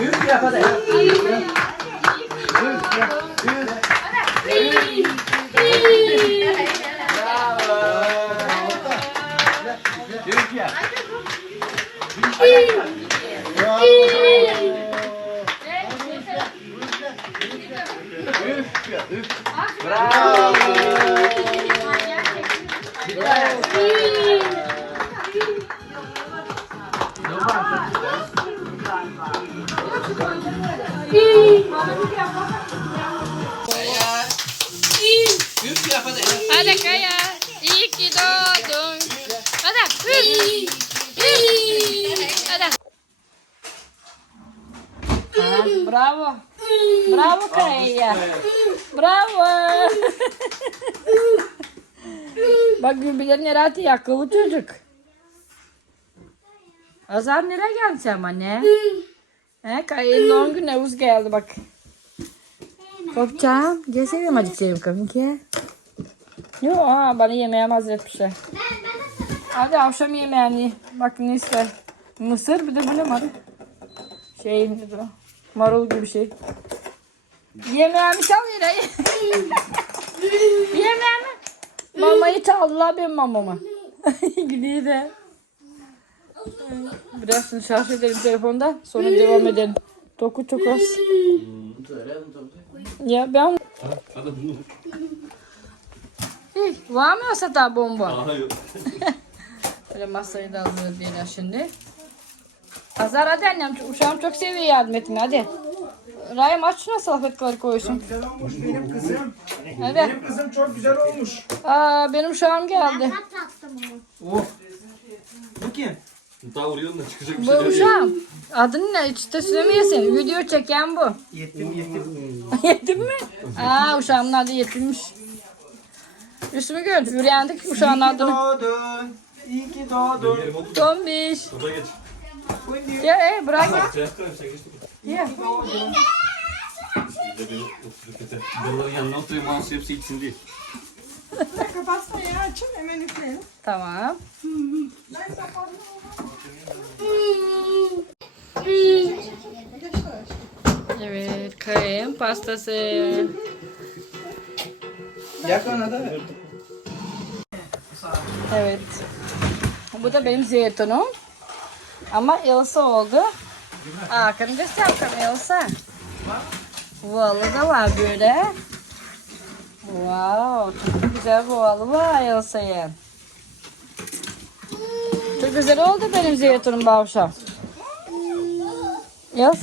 Üf yap hadi. Üf yap. Üf. Bravo. Üf yap. Üf yap. Üf. Bravo. Hadi Kaya. İyi ki doğdun. Hadi. Üf. Üf. Hadi. Ha, bravo. Bravo Kaya. Bravo. Bak birbirlerine nereye atıyor akıllı çocuk. Azar nereye geldin sen anne? He, Kaya'nın 10 günü Yavuz geldi bak. Korkacağım. Gel seviyorum hadi sevim kanki. Yo aa bana yemeğimi hazretmişler. Hadi akşam yemeğini. Bak ne ister. Mısır bir de bu ne marul? Şey nedir o? Marul gibi şey. Yemeğimi çal yine. yemeğimi. Mamayı çaldılar benim mamamı. Gidiyor de. Biraz şimdi şarj edelim telefonda. Sonra devam edelim. Toku çok az. Ya ben... Hey, var mı yoksa daha bomba? Hayır. Böyle masayı da hazırlayacağım şimdi. Azar hadi annem. Uşağım çok seviyor yardım etmeyi hadi. Rayım aç şuna salfetleri koysun. Güzel olmuş benim kızım. Evet. Benim kızım çok güzel olmuş. Aa, benim uşağım geldi. Oh. Bu kim? Daha vuruyorsun da çıkacak bir Bu şey değil. uşağım. Adın ne? De söylemeyesin. Video çeken bu. Yetim yetim. Yetim mi? Aa uşağımın adı yetimmiş. Üstümü gör. Üreyendik uşağın İyi ki adını. doğdun. İyi ki doğdun. Yerim otur. Tombiş. Burada geç. Gel e, bırak ya. Sen yaptın sen geçtin. Ye. Bir de beni oturup yeter. Bunların yanına oturayım. Mansı hepsi içsin değil. Kapatmayı açın hemen üfleyelim. Tamam. Evet, krem pastası. Yak ona da. Evet. Bu da benim zeytinum. Ama Elsa oldu. Arkanı göster bakalım Elsa. Vualı da var böyle. Wow, çok güzel vualı var Elsa'ya. Çok güzel oldu benim zeytinum Bavşam. Elsa